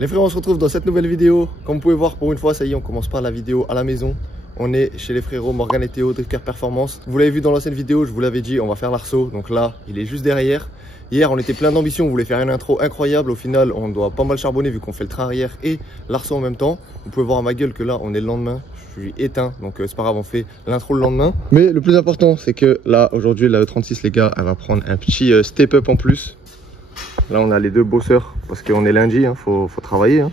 Les frères, on se retrouve dans cette nouvelle vidéo. Comme vous pouvez voir, pour une fois, ça y est, on commence pas la vidéo à la maison. On est chez les frérots Morgan et Théo, Driftcar Performance. Vous l'avez vu dans l'ancienne vidéo, je vous l'avais dit, on va faire l'arceau. Donc là, il est juste derrière. Hier, on était plein d'ambition, on voulait faire une intro incroyable. Au final, on doit pas mal charbonner vu qu'on fait le train arrière et l'arceau en même temps. Vous pouvez voir à ma gueule que là, on est le lendemain. Je suis éteint, donc c'est pas grave, on fait l'intro le lendemain. Mais le plus important, c'est que là, aujourd'hui, la E36, les gars, elle va prendre un petit step up en plus. Là, on a les deux bosseurs parce qu'on est lundi, hein, faut travailler. Hein.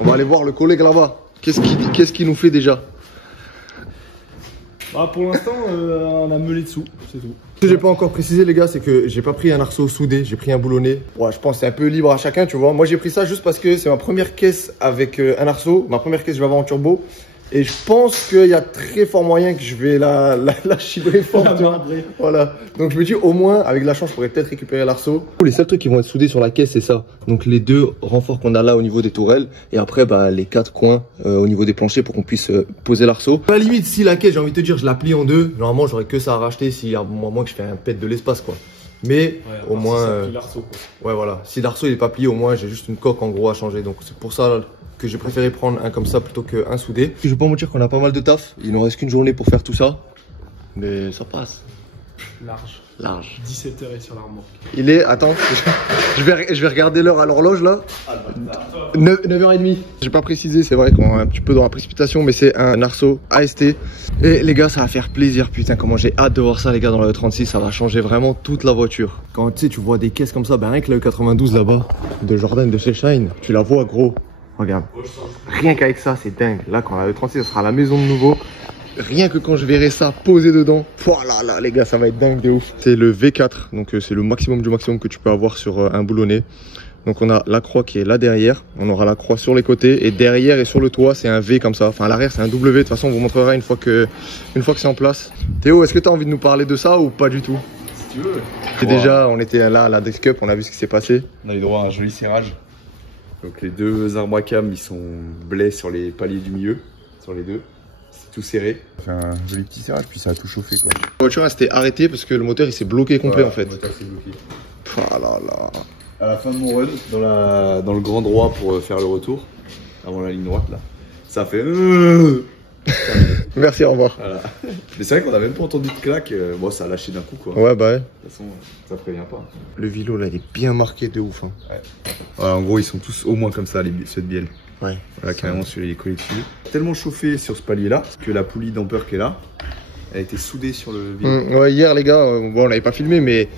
On va aller voir le collègue là-bas. Qu'est-ce qu'il nous fait déjà? Bah pour l'instant, on a meulé dessous, c'est tout. Ce que j'ai pas encore précisé, les gars, c'est que j'ai pas pris un arceau soudé, j'ai pris un boulonné. Ouais, je pense que c'est un peu libre à chacun, tu vois. Moi, j'ai pris ça juste parce que c'est ma première caisse avec un arceau. Ma première caisse, je vais avoir en turbo. Et je pense qu'il y a très fort moyen que je vais la chibrer fort. Voilà. Donc je me dis au moins, avec la chance, je pourrais peut-être récupérer l'arceau. Les seuls trucs qui vont être soudés sur la caisse, c'est ça. Donc les deux renforts qu'on a là au niveau des tourelles. Et après, bah, les quatre coins au niveau des planchers pour qu'on puisse poser l'arceau. À la limite, si la caisse, j'ai envie de te dire, je la plie en deux. Normalement, j'aurais que ça à racheter s'il y a moins que je fais un pet de l'espace, quoi. Mais ouais, au moins, si l'arceau, ouais, voilà. Si l'arceau il est pas plié, au moins j'ai juste une coque en gros à changer. Donc c'est pour ça que j'ai préféré prendre un comme ça plutôt qu'un soudé. Je vais pas vous dire qu'on a pas mal de taf. Il nous reste qu'une journée pour faire tout ça, mais ça passe. Large. 17h et sur la remorque. Il est, attends, je vais regarder l'heure à l'horloge là. 9h30. J'ai pas précisé, c'est vrai qu'on est un petit peu dans la précipitation, mais c'est un arceau AST. Et les gars, ça va faire plaisir, putain, comment j'ai hâte de voir ça les gars dans la E36, ça va changer vraiment toute la voiture. Quand tu sais, tu vois des caisses comme ça, ben rien que la E92 là-bas, de Jordan, de chez Shine, tu la vois gros. Regarde, rien qu'avec ça, c'est dingue. Là, quand la E36 ça sera à la maison de nouveau, rien que quand je verrai ça posé dedans, voilà là les gars, ça va être dingue de ouf. C'est le V4, donc c'est le maximum du maximum que tu peux avoir sur un boulonné. Donc on a la croix qui est là derrière, on aura la croix sur les côtés et derrière et sur le toit c'est un V comme ça. Enfin à l'arrière c'est un W, de toute façon on vous montrera une fois que c'est en place. Théo, est-ce que tu as envie de nous parler de ça ou pas du tout? Si tu veux. C'est déjà, on était là à la Drift Cup, on a vu ce qui s'est passé. On a eu droit à un joli serrage. Donc les deux arbres à cam ils sont blés sur les paliers du milieu, sur les deux. C'est tout serré. Ça fait un joli petit serrage puis ça a tout chauffé quoi. La voiture elle s'était arrêtée parce que le moteur il s'est bloqué complet en fait. Le moteur s'est bloqué. Ah là là. À la fin de mon run, dans le grand droit pour faire le retour, avant la ligne droite là, ça fait Merci, au revoir. Voilà. Mais c'est vrai qu'on a même pas entendu de claque, bon ça a lâché d'un coup quoi. Ouais bah ouais. De toute façon, ça prévient pas. Le vélo là il est bien marqué de ouf hein. Ouais. Voilà, en gros ils sont tous au moins comme ça, ceux de bielle. Ouais. Voilà, carrément sur les collés dessus. Tellement chauffé sur ce palier là, que la poulie damper qui est là, elle a été soudée sur le vélo. Ouais, hier les gars, bon, on n'avait pas filmé, mais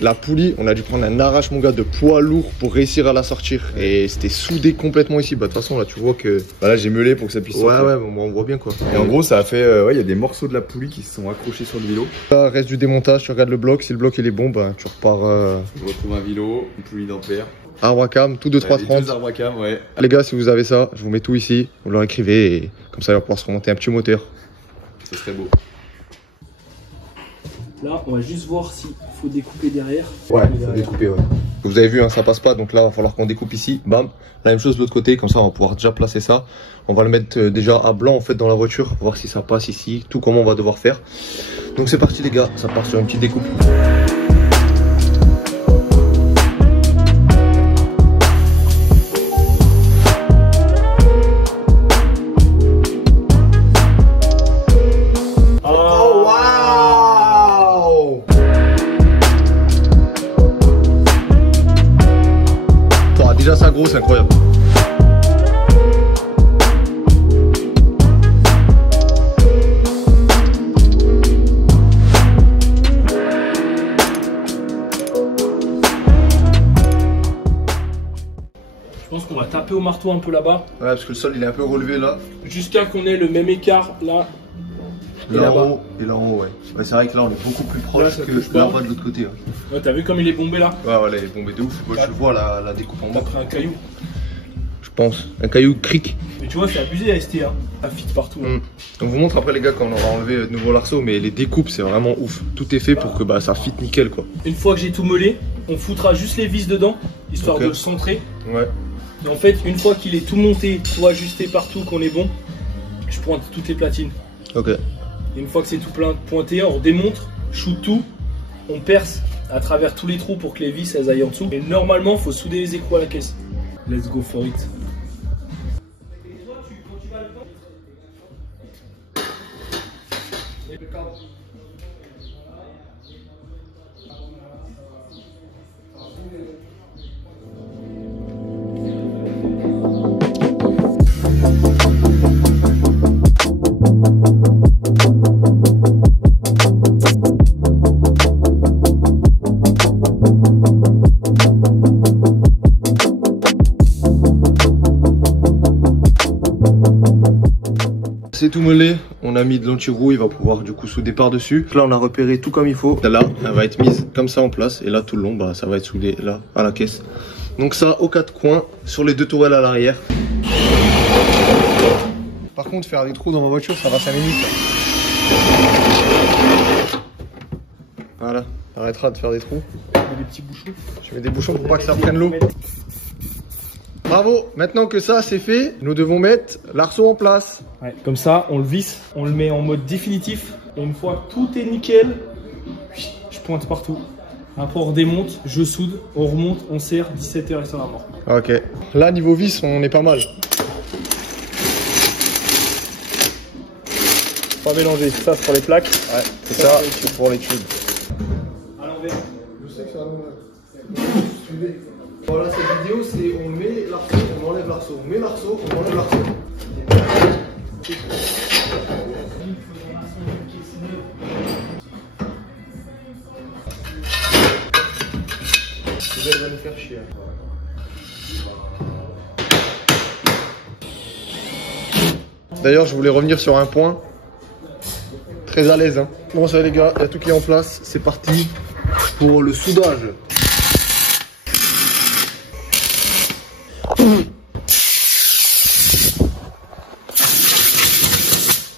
la poulie, on a dû prendre un arrache mon gars de poids lourd pour réussir à la sortir. Ouais. Et c'était soudé complètement ici. Bah de toute façon là tu vois que... Bah là j'ai meulé pour que ça puisse sortir. Ouais, on voit bien quoi. Et en gros ça a fait, ouais il y a des morceaux de la poulie qui se sont accrochés sur le vélo. Là reste du démontage, tu regardes le bloc, si le bloc il est bon, bah tu repars... Je retrouve un vélo, une poulie d'ampère. Arbre à cam, tout de 3,30. Deux arbres à cam, ouais. Les gars si vous avez ça, je vous mets tout ici, vous leur écrivez et comme ça il va pouvoir se remonter un petit moteur. Ce serait beau. Là, on va juste voir s'il faut découper derrière. Ouais, il faut découper, ouais. Vous avez vu, hein, ça passe pas, donc là, il va falloir qu'on découpe ici. Bam. La même chose de l'autre côté, comme ça, on va pouvoir déjà placer ça. On va le mettre déjà à blanc, en fait, dans la voiture, pour voir si ça passe ici, tout comment on va devoir faire. Donc c'est parti, les gars, ça part sur une petite découpe. Déjà ça gros, c'est incroyable. Je pense qu'on va taper au marteau un peu là-bas. Ouais, parce que le sol il est un peu relevé là. Jusqu'à qu'on ait le même écart là. Et là en haut, ouais. Ouais, c'est vrai que là on est beaucoup plus proche que là-bas de l'autre côté. Hein. Ouais, t'as vu comme il est bombé là? Ouais, voilà, il est bombé de ouf. Moi, je vois la découpe en bas. T'as pris un caillou. Je pense. Un caillou cric. Mais tu vois, c'est abusé à ST, hein. Ça fit partout. Hein. On vous montre après les gars quand on aura enlevé de nouveau l'arceau, mais les découpes c'est vraiment ouf. Tout est fait pour que bah, ça fit nickel quoi. Une fois que j'ai tout meulé, on foutra juste les vis dedans, histoire de le centrer. Ouais. Et en fait, une fois qu'il est tout monté, tout ajusté partout, qu'on est bon, je pointe toutes les platines. Ok. Et une fois que c'est tout plein pointé, on démontre, shoot tout, on perce à travers tous les trous pour que les vis elles aillent en dessous. Et normalement, il faut souder les écrous à la caisse. Let's go for it. C'est tout moellé, on a mis de l'anti-roue, il va pouvoir du coup souder par dessus. Là on a repéré tout comme il faut. Là elle va être mise comme ça en place et là tout le long bah, ça va être soudé là à la caisse. Donc ça aux quatre coins sur les deux tourelles à l'arrière. Par contre faire des trous dans ma voiture ça va 5 minutes là. Voilà, ça arrêtera de faire des trous. Je mets des petits bouchons. Je mets des bouchons pour pas que ça prenne l'eau. Bravo, maintenant que ça c'est fait, nous devons mettre l'arceau en place. Ouais, comme ça, on le visse, on le met en mode définitif. Et une fois que tout est nickel, je pointe partout. Après on redémonte, je soude, on remonte, on serre, 17h et ça va mort. Ok, là niveau vis on est pas mal. Pas mélanger, ça c'est pour les plaques. Ouais, c'est ça, c'est pour les tubes. À l'envers. Je sais que c'est à l'envers. Voilà, cette vidéo c'est on met l'arceau, on enlève l'arceau, on met l'arceau, on enlève l'arceau. Elle va nous faire chier. D'ailleurs, je voulais revenir sur un point. Très à l'aise. Hein. Bon, ça va les gars, il y a tout qui est en place. C'est parti pour le soudage.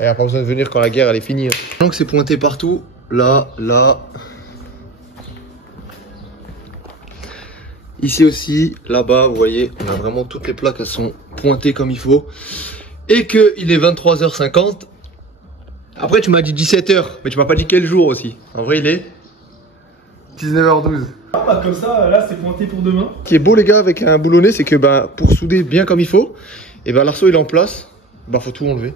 Il n'y a pas besoin de venir quand la guerre elle est finie. Donc c'est pointé partout. Là, là. Ici aussi, là-bas, vous voyez, on a vraiment toutes les plaques, elles sont pointées comme il faut. Et qu'il est 23h50. Après, tu m'as dit 17h, mais tu m'as pas dit quel jour aussi. En vrai, il est 19h12. Ah bah comme ça, là c'est pointé pour demain. Ce qui est beau les gars avec un boulonnet, c'est que bah, pour souder bien comme il faut, et ben l'arceau il est en place, bah faut tout enlever.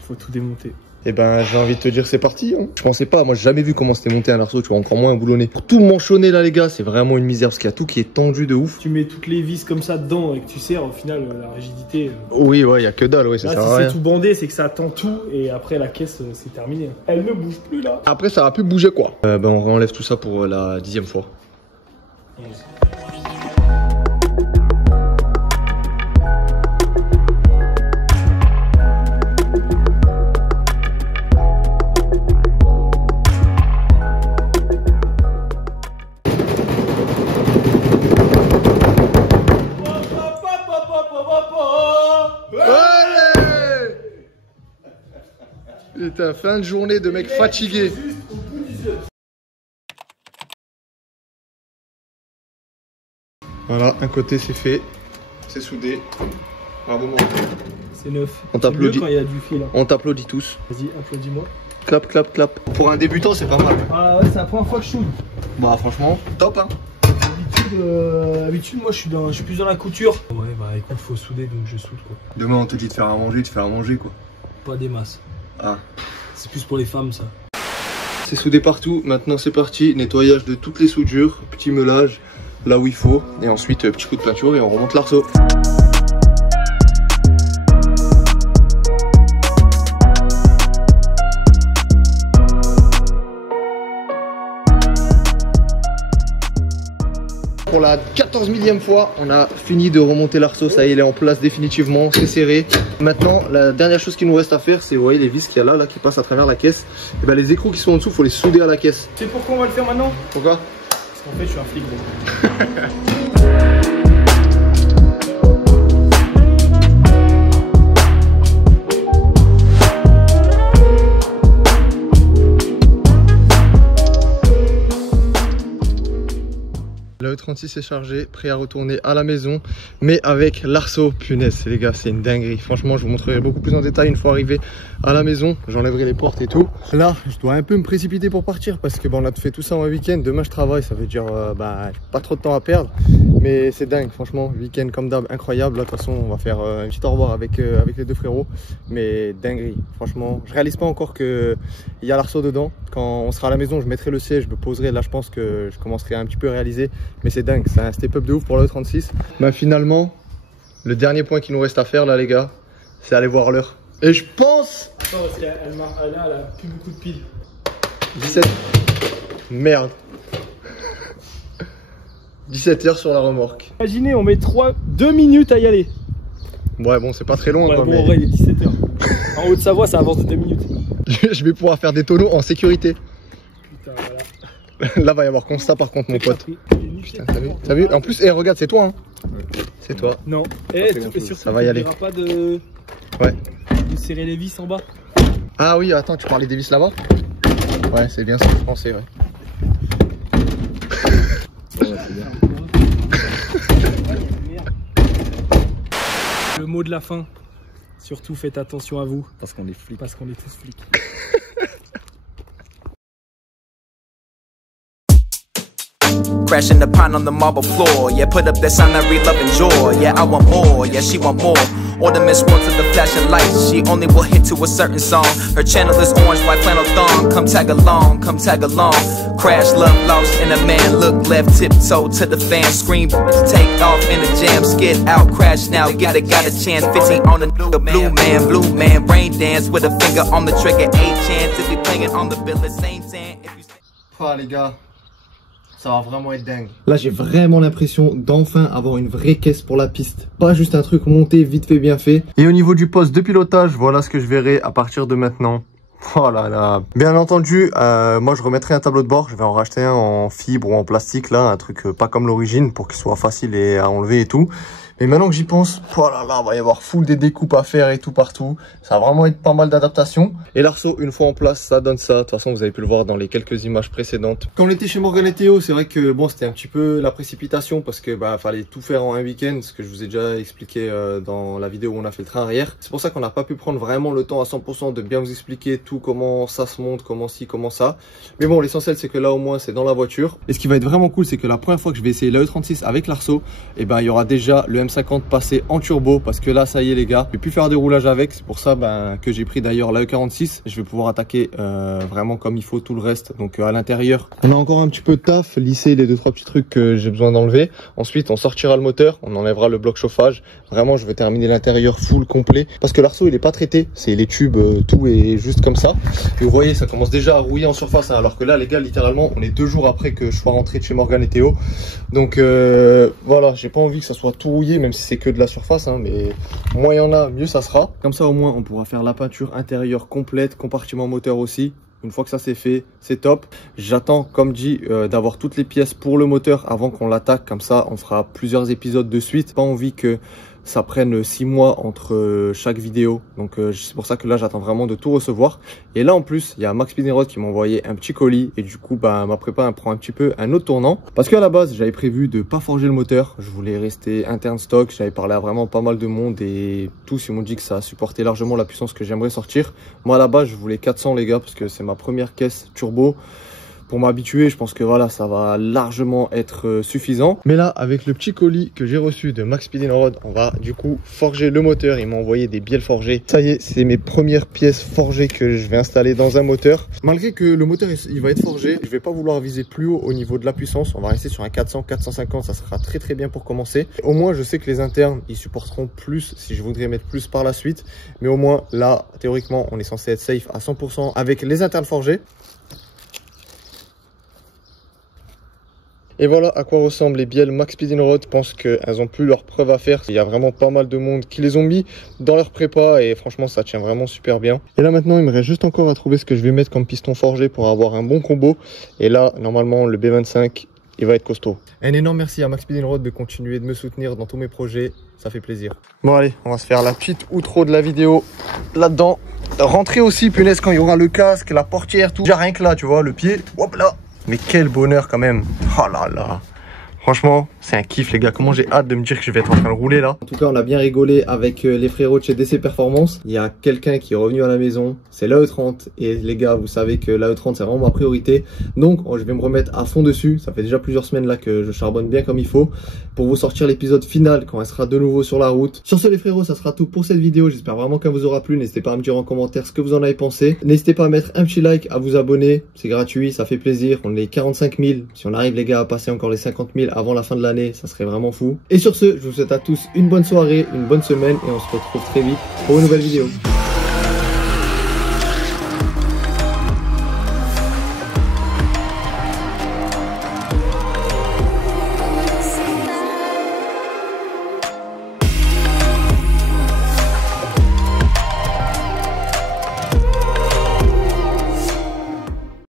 Faut tout démonter. Et ben j'ai envie de te dire c'est parti. Hein. Je pensais pas, moi j'ai jamais vu comment c'était monté un arceau, tu vois, encore moins un boulonnet. Pour tout manchonner là les gars, c'est vraiment une misère parce qu'il y a tout qui est tendu de ouf. Tu mets toutes les vis comme ça dedans et que tu serres, au final la rigidité. Oui ouais, il y a que dalle, ouais, ça sert à si rien. c'est tout bandé, c'est que ça tend tout et après la caisse c'est terminé. Elle ne bouge plus là. Après ça va plus bouger quoi. Ben on enlève tout ça pour la 10e fois. Putain, fin de journée de mec fatigué. Voilà, un côté c'est fait, c'est soudé. Bravo mon. C'est neuf. On t'applaudit. Quand il y a du fil. On t'applaudit tous. Vas-y, applaudis-moi. Clap, clap, clap. Pour un débutant, c'est pas mal. Ah ouais, c'est la première fois que je soude. Bah franchement, top hein. Habitude, moi je suis plus dans la couture. Ouais, bah écoute, faut souder donc je soude quoi. Demain on te dit de faire à manger, tu fais à manger quoi. Pas des masses. Ah. C'est plus pour les femmes ça. C'est soudé partout, maintenant c'est parti. Nettoyage de toutes les soudures, petit meulage là où il faut. Et ensuite petit coup de peinture et on remonte l'arceau. Pour la 14 millième fois, on a fini de remonter l'arceau, ça y est, il est en place définitivement, c'est serré. Maintenant, la dernière chose qu'il nous reste à faire, c'est, vous voyez les vis qu'il y a là qui passent à travers la caisse. Et ben les écrous qui sont en dessous, faut les souder à la caisse. C'est pourquoi on va le faire maintenant? Pourquoi? Parce qu'en fait, je suis un flic gros. Le E36 est chargé, prêt à retourner à la maison, mais avec l'arceau, punaise les gars, c'est une dinguerie. Franchement, je vous montrerai beaucoup plus en détail une fois arrivé à la maison. J'enlèverai les portes et tout. Là, je dois un peu me précipiter pour partir parce que bon, on a fait tout ça en un week-end. Demain, je travaille, ça veut dire pas trop de temps à perdre. Mais c'est dingue, franchement, week-end comme d'hab, incroyable. Là, de toute façon, on va faire un petit au revoir avec les deux frérots. Mais dinguerie, franchement, je réalise pas encore qu'il y a l'arceau dedans. Quand on sera à la maison, je mettrai le siège, je me poserai. Là, je pense que je commencerai un petit peu à réaliser. Mais c'est dingue, c'est un step-up de ouf pour le E36. Bah, finalement, le dernier point qu'il nous reste à faire là, les gars, c'est aller voir l'heure. Et je pense... Attends, parce qu'elle a plus beaucoup de piles. 17... Merde. 17h sur la remorque. Imaginez, on met 2 minutes à y aller. Ouais, bon, c'est pas très loin. Ouais, quoi, bon, mais... en vrai, il est 17h. En Haute-Savoie, ça avance de 2 minutes. Je vais pouvoir faire des tonneaux en sécurité. Putain, voilà. Là, va y avoir constat par contre, mon pote. Putain, t'as vu? En plus, regarde, c'est toi, hein. C'est toi. Non. Surtout, ça va y aller. Pas de... Ouais. De serrer les vis en bas. Ah oui, attends, tu parlais des vis là-bas? Ouais, c'est bien ce que je pensais, ouais. Le mot de la fin, surtout faites attention à vous. Parce qu'on est flics. Parce qu'on est tous flics. Crashing the pine on the marble floor. Yeah, put up that sign I read love and joy. Yeah, I want more. Yeah, she want more. Ornaments works of the flashing lights. She only will hit to a certain song. Her channel is orange, white flannel thong. Come tag along, come tag along. Crash, love lost in a man. Look left, tiptoe to the fan. Scream, take off in a jam. Skid out, crash now. Got a chance. 15 on the blue man. Brain dance with a finger on the trigger. A chance if we playing on the bill. Same time. Oh les gars, ça va vraiment être dingue. Là, j'ai vraiment l'impression d'enfin avoir une vraie caisse pour la piste. Pas juste un truc monté, vite fait, bien fait. Et au niveau du poste de pilotage, voilà ce que je verrai à partir de maintenant. Oh là là. Bien entendu, moi je remettrai un tableau de bord. Je vais en racheter un en fibre ou en plastique, là, un truc pas comme l'origine pour qu'il soit facile à enlever et tout. Mais maintenant que j'y pense, oh là là, il va y avoir full des découpes à faire et tout partout. Ça va vraiment être pas mal d'adaptation. Et l'arceau, une fois en place, ça donne ça. De toute façon, vous avez pu le voir dans les quelques images précédentes. Quand on était chez Morgan et Théo, c'est vrai que bon, c'était un petit peu la précipitation parce que fallait tout faire en un week-end, ce que je vous ai déjà expliqué dans la vidéo où on a fait le train arrière. C'est pour ça qu'on n'a pas pu prendre vraiment le temps à 100% de bien vous expliquer tout, comment ça se monte, comment ci, comment ça. Mais bon, l'essentiel c'est que là au moins c'est dans la voiture. Et ce qui va être vraiment cool, c'est que la première fois que je vais essayer la E36 avec l'arceau, et il y aura déjà le M50 passé en turbo parce que là ça y est les gars, je vais plus faire de roulage avec. C'est pour ça que j'ai pris d'ailleurs la E46. Je vais pouvoir attaquer vraiment comme il faut tout le reste. Donc à l'intérieur, on a encore un petit peu de taf, lisser les 2-3 petits trucs que j'ai besoin d'enlever. Ensuite on sortira le moteur, on enlèvera le bloc chauffage. Vraiment je vais terminer l'intérieur full complet parce que l'arceau il est pas traité, c'est les tubes, tout est juste comme ça. Et vous voyez ça commence déjà à rouiller en surface, hein, alors que là les gars littéralement on est 2 jours après que je sois rentré de chez Morgan et Théo. Donc voilà, j'ai pas envie que ça soit tout rouillé, même si c'est que de la surface, hein, mais moins il y en a, mieux ça sera. Comme ça au moins on pourra faire la peinture intérieure complète, compartiment moteur aussi. Une fois que ça c'est fait, c'est top. J'attends, comme dit, d'avoir toutes les pièces pour le moteur avant qu'on l'attaque. Comme ça, on fera plusieurs épisodes de suite. Pas envie que ça prenne 6 mois entre chaque vidéo. Donc c'est pour ça que là, j'attends vraiment de tout recevoir. Et là, en plus, il y a Max Speed & Rod qui m'a envoyé un petit colis. Et du coup, ma prépa prend un petit peu un autre tournant. Parce qu'à la base, j'avais prévu de pas forger le moteur. Je voulais rester interne stock. J'avais parlé à vraiment pas mal de monde. Et tous, ils m'ont dit que ça supportait largement la puissance que j'aimerais sortir. Moi, à la base, je voulais 400 les gars. Parce que c'est ma première caisse turbo. Pour m'habituer, je pense que voilà, ça va largement être suffisant. Mais là, avec le petit colis que j'ai reçu de Max Speed & Rod, on va du coup forger le moteur. Il m'a envoyé des bielles forgées. Ça y est, c'est mes premières pièces forgées que je vais installer dans un moteur. Malgré que le moteur, il va être forgé, je vais pas vouloir viser plus haut au niveau de la puissance. On va rester sur un 400, 450, ça sera très très bien pour commencer. Au moins, je sais que les internes, ils supporteront plus si je voudrais mettre plus par la suite. Mais au moins, là, théoriquement, on est censé être safe à 100% avec les internes forgés. Et voilà à quoi ressemblent les bielles Max Speed & Rod. Je pense qu'elles ont plus leur preuve à faire. Il y a vraiment pas mal de monde qui les ont mis dans leur prépa et franchement ça tient vraiment super bien. Et là maintenant il me reste juste encore à trouver ce que je vais mettre comme piston forgé pour avoir un bon combo. Et là normalement le B25 il va être costaud. Un énorme merci à Max Speed & Rod de continuer de me soutenir dans tous mes projets. Ça fait plaisir. Bon allez, on va se faire la petite outro de la vidéo là-dedans. Rentrer aussi, punaise, quand il y aura le casque, la portière, tout. Déjà rien que là, tu vois, le pied, hop là. Mais quel bonheur quand même. Oh là là. Franchement, c'est un kiff les gars, comment j'ai hâte de me dire que je vais être en train de rouler là. En tout cas, on a bien rigolé avec les frérots de chez DC Performance. Il y a quelqu'un qui est revenu à la maison, c'est l'AE30. Et les gars, vous savez que l'AE30 c'est vraiment ma priorité. Donc, je vais me remettre à fond dessus. Ça fait déjà plusieurs semaines là que je charbonne bien comme il faut pour vous sortir l'épisode final quand elle sera de nouveau sur la route. Sur ce les frérots, ça sera tout pour cette vidéo. J'espère vraiment qu'elle vous aura plu. N'hésitez pas à me dire en commentaire ce que vous en avez pensé. N'hésitez pas à mettre un petit like, à vous abonner. C'est gratuit, ça fait plaisir. On est 45 000. Si on arrive les gars à passer encore les 50 000 avant la fin de l'année, ça serait vraiment fou. Et sur ce, je vous souhaite à tous une bonne soirée, une bonne semaine et on se retrouve très vite pour une nouvelle vidéo.